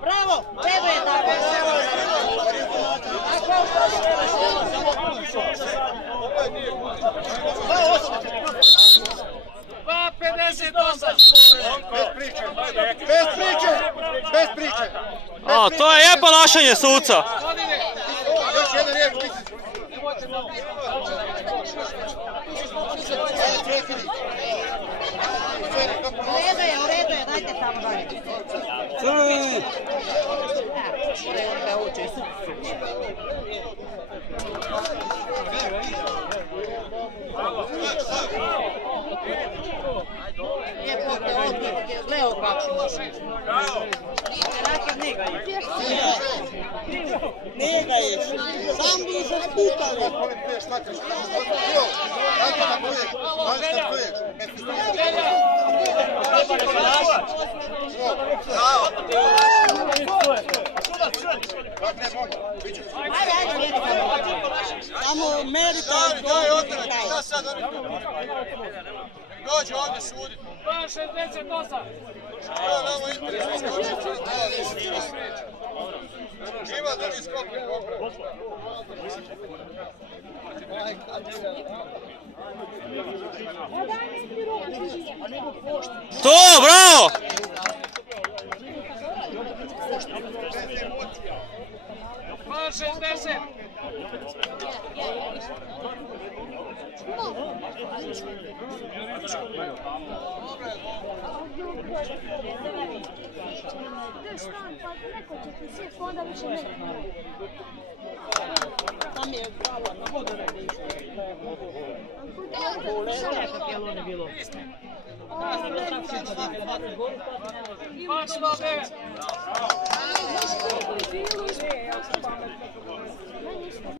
Bravo, tebe je tako. 2,58. Bez priče. A, to je ponašanje suca. Još jedan riječ. U redu je, dajte samo dalje. Crveni. Lijepo te ovdje, Leo kako će. Ne daješ, sam bi se spitali. Šta ćeš? Kako da budeš? Kako da budeš? Samo merite Daj otrati, šta sad oni tu? Dođe ovdje suditi. 2,68. Što nama interesuje skočiti? Živa da mi skopne popravi. To, bravo! Tam je bravo, na vodu Bravo.